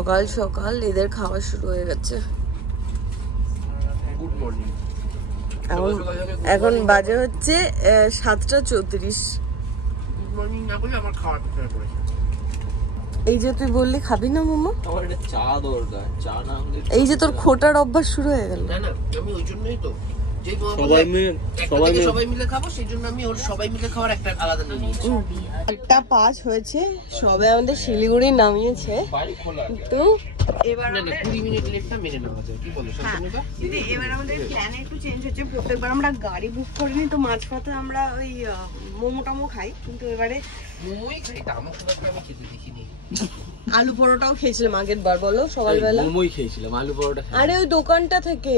সকাল সকাল এদের খাওয়া শুরু হয়ে গেছে। Good morning. এখন বাজে হচ্ছে 7:34। গুড মর্নিং না বলে আমার খাওয়ার পিছনে পড়েছে। এই যে তুই বললি খাবি না মোমো, আমার একটা চা দরকার, চা না হলে এই যে তোর খোটার অভ্যাস শুরু হয়ে গেল। না না, আমি ওই জন্যই তো যে সবাই মিলে খাবো, সেই জন্য আমি ওর সবাই মিলে খাওয়ার একটা আলাদা নিয়ে নিয়েছি। 1:05 হয়েছে, সবে আমাদের শিলিগুড়ি নামিয়েছে, তো এবার না না 20 মিনিট লেটটা মেনে নেওয়া যায়। কি বলো শান্তনুদা? দিদি এবার আমাদের প্ল্যান একটু চেঞ্জ হচ্ছে। প্রত্যেকবার আমরা গাড়ি বুক করিনি তো, মাঝপথে আমরা ওই মোমো টামো খাই, কিন্তু এবারে মোমোই খাই। আমার সাথে আমি খেতে দেখিনি। আলু পরোটাও খেয়েছিলাম আগের বার, বলো সকালবেলা মোমোই খেয়েছিলাম, আলু পরোটা খাই। আরে ওই দোকানটা থেকে।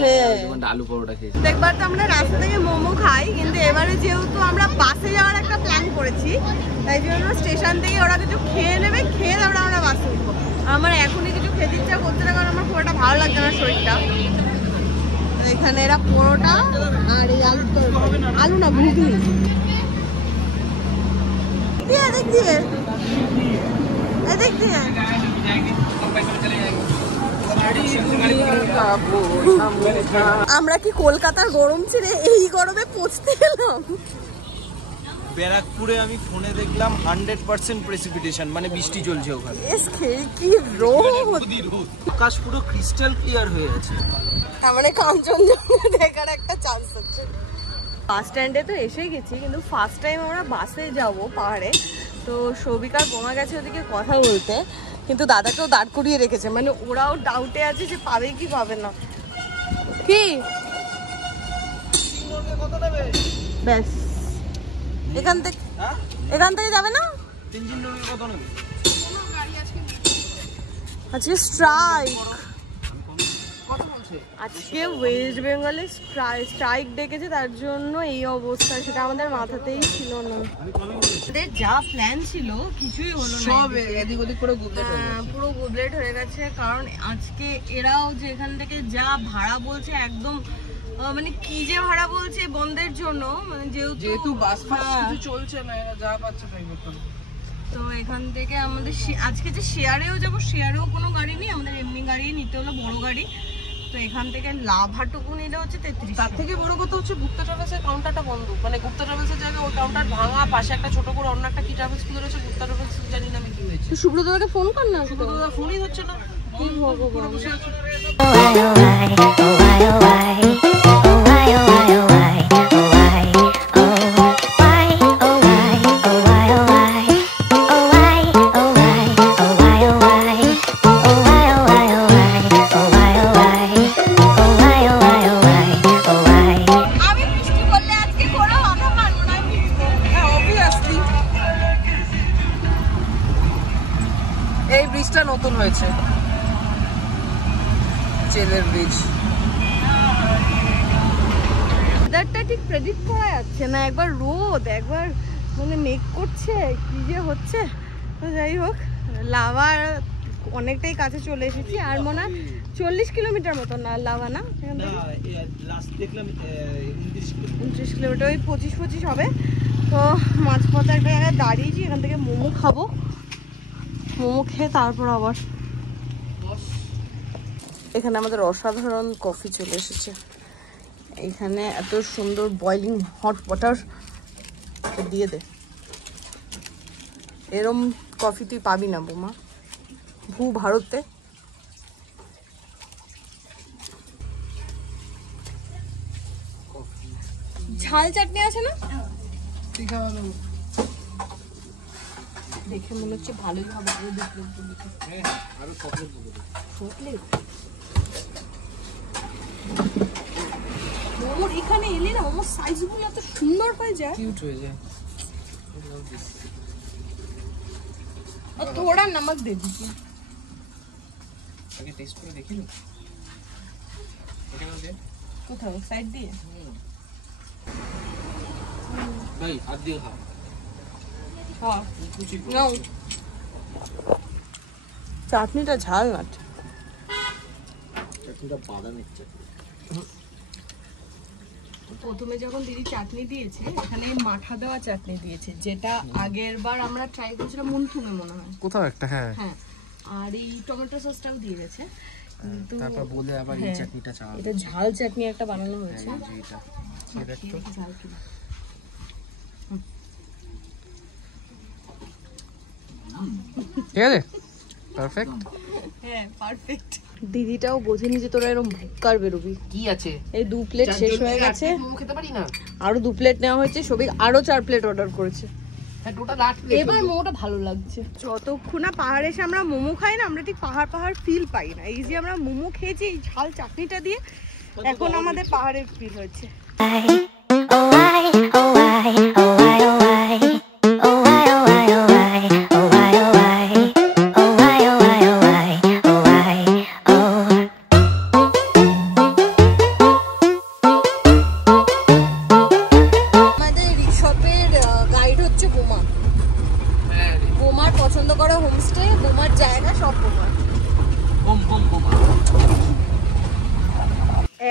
হ্যাঁ দোকানটা আলু পরোটা খেয়েছি। একবার তো আমরা রাস্তা থেকে মোমো খাই, কিন্তু এবারে যেহেতু আমরা বাসে যাওয়ার একটা প্ল্যান করেছি, তাই জন্য স্টেশন থেকে ওরা কিছু খেয়ে নেবে, খেয়ে তারপরে আমরা বাসে উঠবো। আমার এখনই কিছু খেতে ইচ্ছা করছে না, কারণ আমার খুব একটা ভালো লাগছে না শরীরটা। এখানে এরা পরোটা আর এই আলু না ঘুগনি দিয়ে দেখ দিয়ে দেখ দিয়ে আমরা কি কলকাতার গরম ছেড়ে এই গরমে পৌঁছতে এলাম? ব্যারাকপুরে আমি ফোনে দেখলাম 100% প্রেসিপিটেশন, মানে বৃষ্টি চলছে ওখানে। কি রোদ, আকাশ পুরো ক্রিস্টাল ক্লিয়ার হয়ে আছে। তার মানে কাঞ্চনজঙ্ঘা দেখার একটা চান্স আছে। বাস স্ট্যান্ডে তো এসে গেছি, কিন্তু ফার্স্ট টাইম আমরা বাসে যাব পাহাড়ে। তো সবিকার বোমা গেছে ওদিকে কথা বলতে, কিন্তু দাদাকেও দাঁড় করিয়ে রেখেছে, মানে ওরাও ডাউটে আছে যে পাবে কি পাবে না। কি ব্যাস এখান থেকে যাবে না? আজকে স্ট্রাইক, আজকে ওয়েস্ট বেঙ্গলে স্ট্রাইক ডেকেছে, তার জন্য এই অবস্থা। সেটা আমাদের মাথাতেই ছিল না। আমাদের যা প্ল্যান ছিল কিছুই হলো না, সব এদিক ওদিক করে পুরো গুবলেট হয়ে গেছে। কারণ আজকে এরাও যে এখান থেকে যা ভাড়া বলছে, একদম মানে কি যে ভাড়া বলছে বন্ধের জন্য, মানে যেহেতু বাস ফাস কিছু চলছে না, এরা যা পাচ্ছে তাই করতে। তো এখান থেকে আমাদের আজকে যে শেয়ারেও যাবো, শেয়ারেও কোনো গাড়ি নেই, আমাদের এমনি গাড়ি নিতে হলো, বড় গাড়ি। তো এখান থেকে লাভাটুকু নিলে হচ্ছে 33। তার থেকে বড় কথা হচ্ছে গুপ্তা ট্রাভেলসের কাউন্টারটা বন্ধ। মানে গুপ্তা ট্রাভেলসের জায়গায় ওই কাউন্টার ভাঙা, পাশে একটা ছোট করে অন্য একটা কি ট্রাভেলস খুলে রয়েছে। গুপ্তা ট্রাভেলস জানি না আমি কি হয়েছে। সুব্রতদাকে ফোন কর না, সুব্রতদা ফোনই হচ্ছে না, কি ভগবান বসে আছে। এই ব্রিজটা নতুন হয়েছে, জেলের ব্রিজ। ওয়েদারটা ঠিক প্রেডিক্ট করা যাচ্ছে না, একবার রোদ, একবার মানে মেঘ করছে, কি যে হচ্ছে। তো যাই হোক, লাভার অনেকটাই কাছে চলে এসেছি। আর মনে হয় 40 কিলোমিটার মতো না লাভা, না 29 কিলোমিটার, ওই 25 হবে। তো মাঝপথে একটা জায়গায় দাঁড়িয়েছি, এখান থেকে মোমো খাবো, মোমো খেয়ে তারপর আবার। এখানে আমাদের অসাধারণ কফি চলে এসেছে। এখানে এত সুন্দর বয়লিং হট ওয়াটার দিয়ে দে। এরম কফি তুই পাবি না বোমা, ভারতে। ঝাল চাটনি আছে না? দেখে মনে হচ্ছে ভালোই হবে। মোমোর এখানে এলে না, মোমোর সাইজ গুলো এত সুন্দর হয়ে যায়, কিউট হয়ে যায়। আর থোড়া নমক দে দিছি, আগে টেস্ট করে দেখি না। কোথাও সাইড দিয়ে ভাই হাত দিয়ে খাও। চাটনিটা ঝাল না, চাটনিটা বাদামের চাটনি। প্রথমে যখন দিদি চাটনি দিয়েছে, এখানে মাঠা দেওয়া চাটনি দিয়েছে, যেটা আগের বার আমরা ট্রাই করেছিলাম মনথুমে মনে হয় কোথাও একটা। হ্যাঁ হ্যাঁ, আর এই টমেটো সসটাও দিয়ে গেছে, কিন্তু তারপর বলে আবার এই চাটনিটা চাওয়া, এটা ঝাল চাটনি একটা বানানো হয়েছে। এটা ঝাল কি ঠিক আছে, পারফেক্ট। হ্যাঁ পারফেক্ট। দিদিটাও বোঝেনি যে তোরা এরকম ভুক্কার বেরোবি। কি আছে এই 2 প্লেট শেষ হয়ে গেছে, মোমো খেতে পারি না। আরো 2 প্লেট নেওয়া হয়েছে, সবিক আরো 4 প্লেট অর্ডার করেছে। হ্যাঁ টোটাল 8 প্লেট। এবার মোমোটা ভালো লাগছে। যতক্ষণ না পাহাড়ে এসে আমরা মোমো খাই না, আমরা ঠিক পাহাড় ফিল পাই না। এই যে আমরা মোমো খেয়েছি এই ঝাল চাটনিটা দিয়ে, এখন আমাদের পাহাড়ের ফিল হচ্ছে।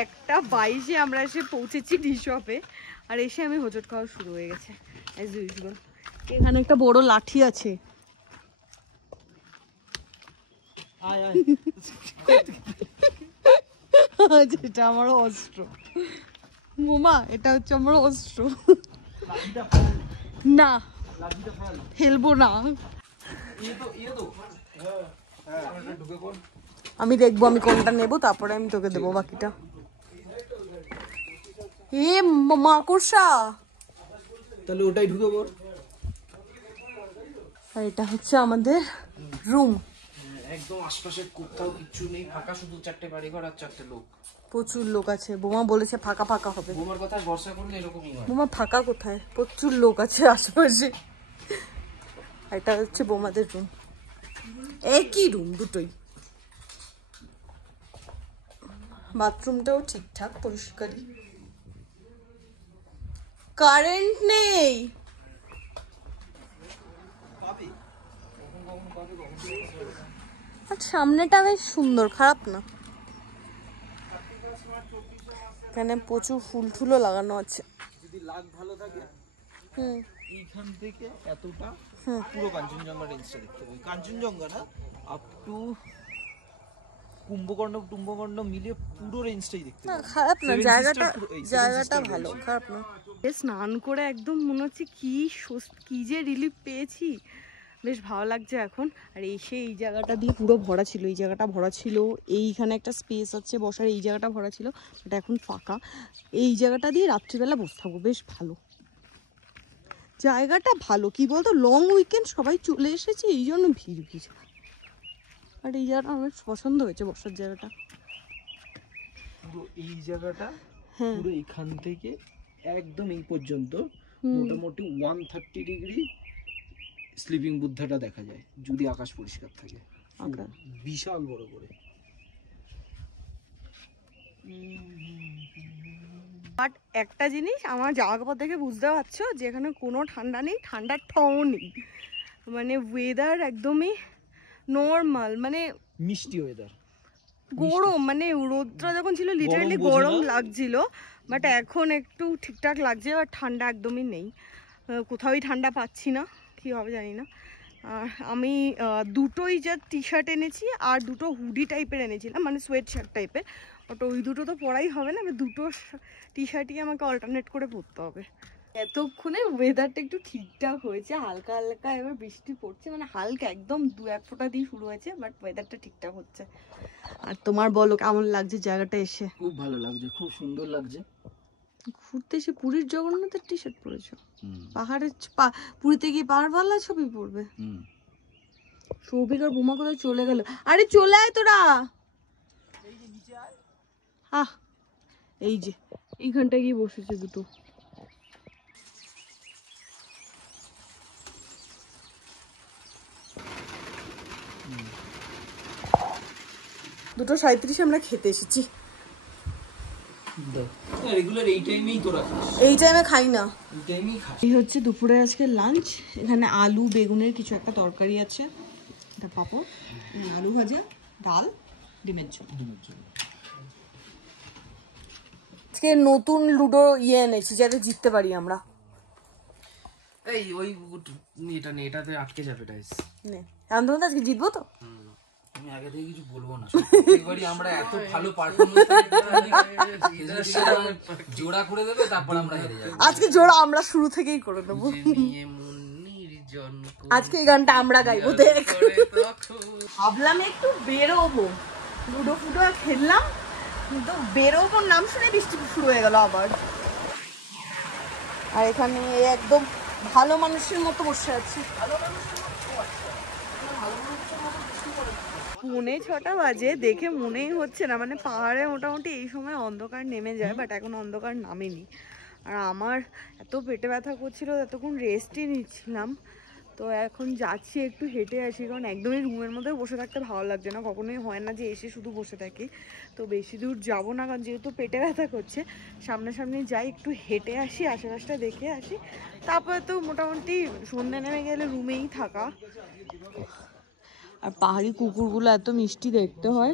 একটা 22-এ আমরা এসে পৌঁছেছি টি শপে, আর এসে আমি হোঁচট খাওয়া শুরু হয়ে গেছে অ্যাজ ইউজুয়াল। এখানে একটা বড় লাঠি আছে, যেটা আমার অস্ত্র। মোমা এটা হচ্ছে আমার অস্ত্র। না খেলবো না, আমি দেখবো আমি কোনটা নেবো, তারপরে আমি তোকে দেবো বাকিটা। এ মাকড়সা, তাহলে ওটাই ঢুকে পড়। আর এটা হচ্ছে আমাদের রুম। একদম আশপাশে কোথাও কিছু নেই, ফাঁকা, শুধু 4টে বাড়িঘর আর 4টে লোক। প্রচুর লোক আছে, বোমা বলেছে ফাঁকা ফাঁকা হবে। বোমার কথা ভরসা করলে এরকমই হয়। বোমা ফাঁকা কোথায়, প্রচুর লোক আছে আশেপাশে। এটা হচ্ছে বোমাদের রুম, একই রুম দুটোই। বাথরুমটাও ঠিকঠাক পরিষ্কারই। কারেন্ট নেই, আর সামনেটা বেশ সুন্দর, খারাপ না। এখানে প্রচুর ফুল টুলও লাগানো আছে। যদি লাগ ভালো থাকে এইখান থেকে এতটা পুরো কাঞ্চনজঙ্ঘা রেঞ্জটা দেখতে পাবি। কাঞ্চনজঙ্ঘা না, আপ টু কুম্ভকর্ণ মিলে পুরো রেঞ্জটাই দেখতে পাবি। খারাপ না, জায়গাটা ভালো, খারাপ না। স্নান করে একদম মনে হচ্ছে কি যে রিলিফ পেয়েছি, বেশ ভালো লাগছে এখন। আর এসে এই জায়গাটা দিয়ে পুরো ভরা ছিল, এই জায়গাটা ভরা ছিল, এইখানে একটা স্পেস আছে বসার, এই জায়গাটা ভরা ছিল, এটা এখন ফাঁকা। এই জায়গাটা দিয়ে রাত্রিবেলা বসে থাকবো, বেশ ভালো জায়গাটা। ভালো কি বলতো, লং উইকেন্ড সবাই চলে এসেছে, এই জন্য ভিড়। আর এই জায়গাটা আমার পছন্দ হয়েছে, বসার জায়গাটা। পুরো এই জায়গাটা পুরো এখান থেকে একদম এই পর্যন্ত মোটামুটি 130 ডিগ্রি স্লিপিং বুদ্ধাটা দেখা যায় যদি আকাশ পরিষ্কার থাকে। বিশাল বড় করে। বাট একটা জিনিস আমার জামা কাপড় দেখে বুঝতে পারছো যে এখানে কোনো ঠান্ডা নেই, ঠান্ডার ঠও নেই, মানে ওয়েদার একদমই নর্মাল, মানে মিষ্টি ওয়েদার। গরম, মানে রোদটা যখন ছিল লিটারালি গরম লাগছিল, বাট এখন একটু ঠিকঠাক লাগছে। আর ঠান্ডা একদমই নেই, কোথাওই ঠান্ডা পাচ্ছি না, কি হবে জানি না। আর আমি দুটোই যা টি শার্ট এনেছি আর দুটো হুডি টাইপের এনেছিলাম, মানে সোয়েট শার্ট টাইপের। ওটা ওই দুটো তো পরাই হবে না, দুটো টি শার্টই আমাকে অল্টারনেট করে পরতে হবে। এতক্ষণে ওয়েদারটা একটু ঠিকঠাক হয়েছে, হালকা হালকা এবার বৃষ্টি পড়ছে, মানে হালকা একদম 2-1 ফোঁটা দিয়ে শুরু হয়েছে, বাট ওয়েদারটা ঠিকঠাক হচ্ছে। আর তোমার বলো কেমন লাগছে জায়গাটা এসে? খুব ভালো লাগছে, খুব সুন্দর লাগছে। ঘুরতে এসে পুরীর জগন্নাথের টি শার্ট পরেছো, পাহাড়ের পুরীতে গিয়ে পাহাড় ভাল্লা ছবি পড়বে। সৌভিক আর বোমা কোথায় চলে গেল? আরে চলে আয় তোরা, এই যে এইখানটা গিয়ে বসেছে দুটো। দুটো 37 আমরা খেতে এসেছি। এই টাইমে খাই না, এই হচ্ছে দুপুরে আজকে লাঞ্চ। এখানে আলু বেগুনের কিছু একটা তরকারি আছে, এটা পাপড়, আলু ভাজা, ডাল, ডিমের ঝোল। আজকে নতুন লুডো এনেছি যাতে জিততে পারি আমরা। এই ওই এটা নেই, এটাতে আটকে যাবে। নে আন্দোলন আজকে জিতবো তো। আমি আগে থেকে কিছু বলবো না, প্রত্যেকবারই আমরা এত ভালো পারফরম্যান্স জোড়া করে দেবে, তারপর আমরা হেরে যাবো। আজকে জোড়া আমরা শুরু থেকেই করে দেবো। আজকে এই গানটা আমরা গাইবো। দেখ, ভাবলাম একটু বেরোবো, লুডো ফুডো খেললাম, কিন্তু বেরোবোর নাম শুনে বৃষ্টি শুরু হয়ে গেল আবার। আর এখানে একদম ভালো মানুষের মতো বসে আছি। 6:45 বাজে, দেখে মনেই হচ্ছে না, মানে পাহাড়ে মোটামুটি এই সময় অন্ধকার নেমে যায়, বাট এখন অন্ধকার নামেনি। আর আমার এত পেটে ব্যথা করছিল, এতক্ষণ রেস্টই নিচ্ছিলাম, তো এখন যাচ্ছি একটু হেঁটে আসি, কারণ একদমই রুমের মধ্যে বসে থাকতে ভালো লাগছে না, কখনোই হয় না যে এসে শুধু বসে থাকি। তো বেশি দূর যাবো না, কারণ যেহেতু পেটে ব্যথা করছে, সামনাসামনি যাই, একটু হেঁটে আসি, আশেপাশটা দেখে আসি, তারপরে তো মোটামুটি সন্ধ্যে নেমে গেলে রুমেই থাকা। আর পাহাড়ি কুকুরগুলো এত মিষ্টি দেখতে হয়।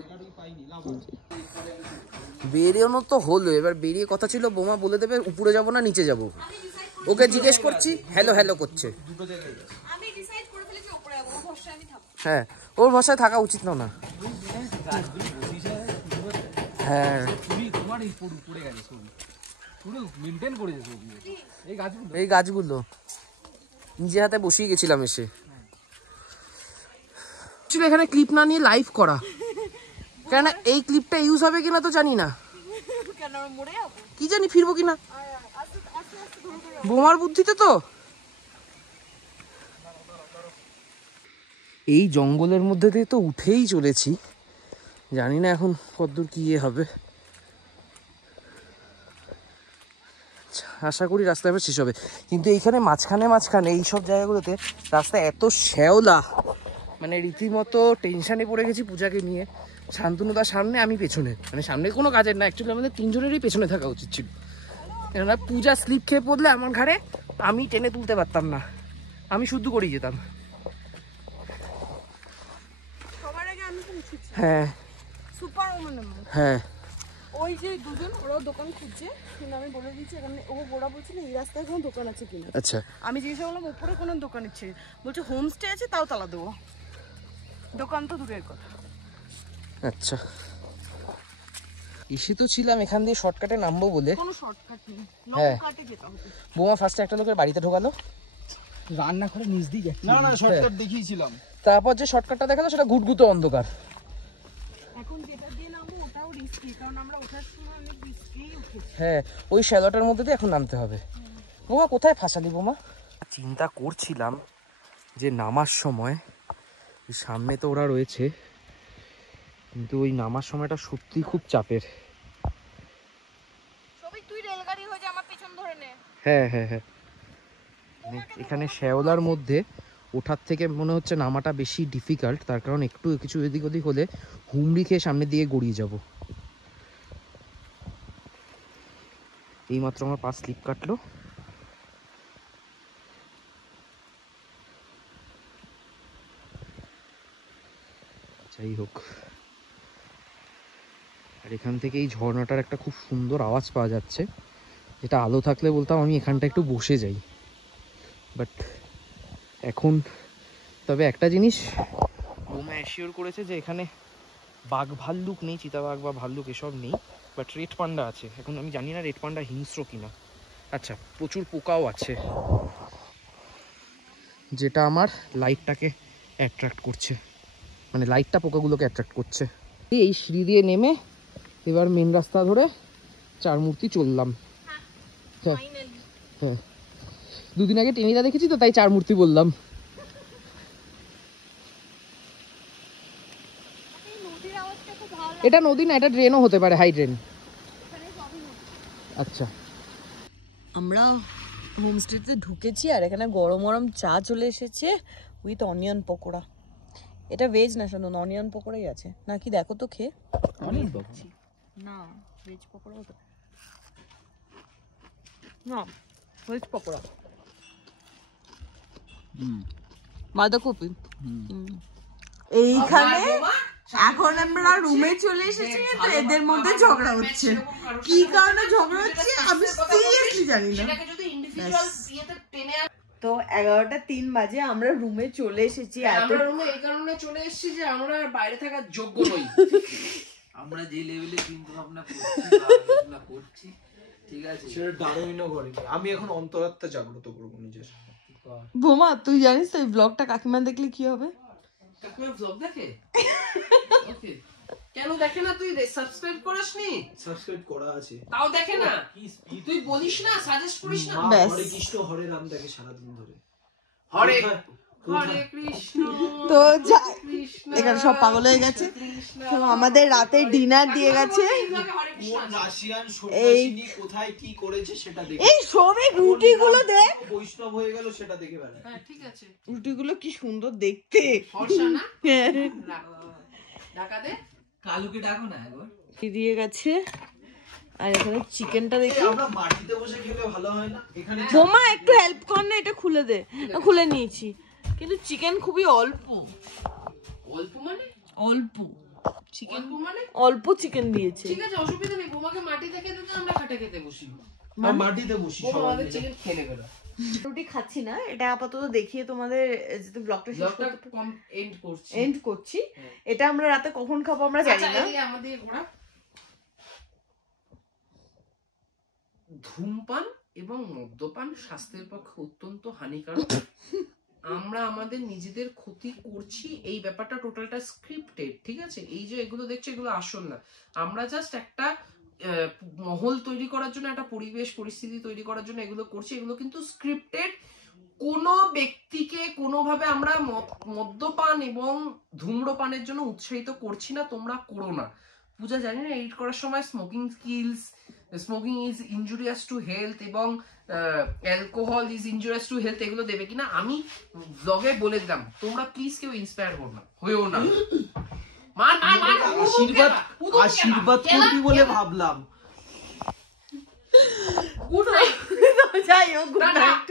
বেরিয়েও তো হলো, এবার বেরিয়ে কথা ছিল বোমা বলে দেবে উপরে যাব না নিচে যাব। ওকে জিজ্ঞেস করছি, হ্যালো হ্যালো করছে। হ্যাঁ, ওর ভাষায় থাকা উচিত না। হ্যাঁ, এই গাছগুলো নিজে হাতে বসিয়ে গেছিলাম এসে। এখানে ক্লিপ না নিয়ে লাইভ করা, কেন এই ক্লিপটা ইউজ হবে কিনা তো জানি না, কি জানি ফিরবো কিনা, বোমার বুদ্ধিতে তো। এই জঙ্গলের মধ্যে দিয়ে তো উঠেই চলেছি, জানি না এখন কতদূর কি হবে। আশা করি রাস্তা এবার শেষ হবে, কিন্তু এইখানে মাঝখানে এইসব জায়গাগুলোতে রাস্তা এত শ্যাওলা, মানে রীতিমতো টেনশানে পড়ে গেছি পূজাকে নিয়ে। শান্তনুদার সামনে, আমি পেছনে, মানে সামনে কোনো কাজের না, অ্যাকচুয়ালি আমাদের তিনজনেরই পেছনে থাকা উচিত ছিল, কেননা পূজা স্লিপ খেয়ে পড়লে আমার ঘাড়ে আমি টেনে তুলতে পারতাম না, আমি শুদ্ধ করেই যেতাম। হ্যাঁ হ্যাঁ, ওই যে দুজন ওরাও দোকান খুঁজছে, কিন্তু আমি বলে দিচ্ছি এখানে, ওরা বলছিল এই রাস্তায় কোনো দোকান আছে কিনা। আচ্ছা, আমি জিজ্ঞাসা করলাম উপরে কোনো দোকান আছে, বলছে হোমস্টে আছে, তাও তালা দেবো, দোকান তো দূরের কথা। আচ্ছা, এসে তো ছিলাম এখান দিয়ে শর্টকাটে নামবো বলে, কোনো শর্টকাট নেই, হ্যাঁ কাটে যেতে হবে। বোমা ফার্স্টে একটা লোকের বাড়িতে ঢোকালো, রান্না করে নিচ দিয়ে যাচ্ছে। না শর্টকাট দেখিয়েছিলাম, তারপর যে শর্টকাটটা দেখালো সেটা ঘুটঘুটো অন্ধকার। এখন যেটা দিয়ে নামবো ওটাও রিস্কি, কারণ আমরা ওঠার সময় অনেক রিস্কেই উঠেছি। হ্যাঁ, ওই শ্যালোটার মধ্যে দিয়ে এখন নামতে হবে। বোমা কোথায় ফাঁসালি বোমা? চিন্তা করছিলাম যে নামার সময় সামনে তো ওরা রয়েছে, কিন্তু ওই নামার সময়টা সত্যি খুব চাপের। সবই তুই রেলগাড়ি হয়ে যা, আমার পিছন ধরে নে। হ্যাঁ হ্যাঁ হ্যাঁ, এখানে শ্যাওলার মধ্যে ওঠার থেকে মনে হচ্ছে নামাটা বেশি ডিফিকাল্ট, তার কারণ একটু কিছু এদিক ওদিক হলে হুমড়ি খেয়ে সামনের দিকে গড়িয়ে যাব। এইমাত্র আমার পা স্লিপ কাটলো। যাই হোক, আর এখান থেকে এই ঝর্ণাটার একটা খুব সুন্দর আওয়াজ পাওয়া যাচ্ছে, যেটা আলো থাকলে বলতাম আমি এখানটা একটু বসে যাই, বাট এখন তবে একটা জিনিস বোমা অ্যাসিওর করেছে যে এখানে বাঘ ভাল্লুক নেই, চিতাবাঘ বা ভাল্লুক এসব নেই, বাট রেড পান্ডা আছে। এখন আমি জানি না রেড পান্ডা হিংস্র কিনা। আচ্ছা, প্রচুর পোকাও আছে, যেটা আমার লাইটটাকে অ্যাট্রাক্ট করছে, মানে লাইটটা পোকাগুলোকে অ্যাট্রাক্ট করছে। এই সিঁড়ি দিয়ে নেমে এবার মেন রাস্তা ধরে চারমূর্তি চললাম। হ্যাঁ হ্যাঁ, দুদিন আগে টেনিদা দেখেছি তো, তাই চারমূর্তি বললাম। এটা নদী না, এটা ড্রেনও হতে পারে, হাই ড্রেন। আচ্ছা, আমরা হোমস্টেতে ঢুকেছি, আর এখানে গরম গরম চা চলে এসেছে উইথ অনিয়ন পকোড়া। এটা ভেজ না, শুনুন অনিয়ন পকোড়াই আছে নাকি, দেখো তো খেয়ে। না ভেজ পকোড়া হতো না, ভেজ পকোড়া, বাঁধাকপি। এইখানে এখন আমরা রুমে চলে এসেছি, তো এদের মধ্যে ঝগড়া হচ্ছে। কি কারণে ঝগড়া হচ্ছে আমি সিরিয়াসলি জানি না। তো 11:03 বাজে আমরা রুমে চলে এসেছি। আমরা রুমে এই কারণে চলে এসেছি যে আমরা বাইরে থাকার যোগ্য নই। আমরা যে লেভেলে চিন্তা ভাবনা করছি ঠিক আছে সেটা ডারউইনও করেনি। আমি এখন অন্তরাত্মা জাগ্রত করবো নিজের। বোমা তুই জানিস তো এই ব্লগটা কাকিমা দেখলে কি হবে? কাকিমা ব্লগ দেখে? ওকে, কেন দেখে না? তুই সাবস্ক্রাইব করিসনি? সাবস্ক্রাইব করা আছে, তাও দেখে না। তুই বলিস না, সাজেস্ট করিস না। হরে কৃষ্ণ হরে রাম দেখে সারাদিন ধরে। হরে হরে কৃষ্ণ। তো এখানে সব পাগল হয়ে গেছে। তো আমাদের রাতে ডিনার দিয়ে গেছে। রাশিয়ান সন্ন্যাসিনী কোথায় কি করেছে সেটা দেখে। এই সবে রুটিগুলো দেখ, বৈষ্ণব হয়ে গেল সেটা দেখে বেড়া। হ্যাঁ ঠিক আছে, রুটিগুলো কি সুন্দর দেখতে। ফর্সা না? ঢাকা দে। কালুকে ডাকো না একবার। দিয়ে গেছে। আর এখানে চিকেনটা দেখি। আমরা মাটিতে বসে খেলে ভালো হয় না? এখানে বোমা একটু হেল্প কর না, এটা খুলে দে। খুলে নিয়েছি, কিন্তু চিকেন খুবই অল্প। অল্প মানে? অল্প চিকেন মানে? অল্প চিকেন দিয়েছে। ঠিক আছে, অসুবিধা নেই। বোমাকে মাটিতে খেতে দে, আমরা খাটে খেতে বসি। মাটিতে বসি বোমা সবাই আমাদের মিলে। চিকেন খেয়ে নেবে না। রুটি খাচ্ছি না, এটা আপাতত দেখিয়ে তোমাদের যেহেতু ব্লগটা শেষ এন্ড করছি। এটা আমরা রাতে কখন খাবো আমরা জানি না। আমাদের ঘোড়া ধূমপান এবং মদ্যপান স্বাস্থ্যের পক্ষে অত্যন্ত হানিকারক। আমরা আমাদের নিজেদের ক্ষতি করছি, এই ব্যাপারটা টোটালটা স্ক্রিপ্টেড, ঠিক আছে? এই যে এগুলো দেখছো এগুলো আসল না। আমরা জাস্ট একটা মহল তৈরি করার জন্য, একটা পরিবেশ পরিস্থিতি তৈরি করার জন্য এগুলো করছি। এগুলো কিন্তু স্ক্রিপ্টেড। কোনো ব্যক্তিকে কোনোভাবে আমরা মদ্যপান এবং ধূম্রপানের জন্য উৎসাহিত করছি না, তোমরা করো না। পূজা জানি না এডিট করার সময় smoking is injurious to health এবং alcohol is injurious to health এগুলো দেবে কিনা আমি ব্লগে বলে দিলাম। তোমরা প্লিজ কেউ ইন্সপায়ার হয়েও না। আশীর্বাদ করবি বলে ভাবলাম। Good night. যাই হোক, গুড নাইট।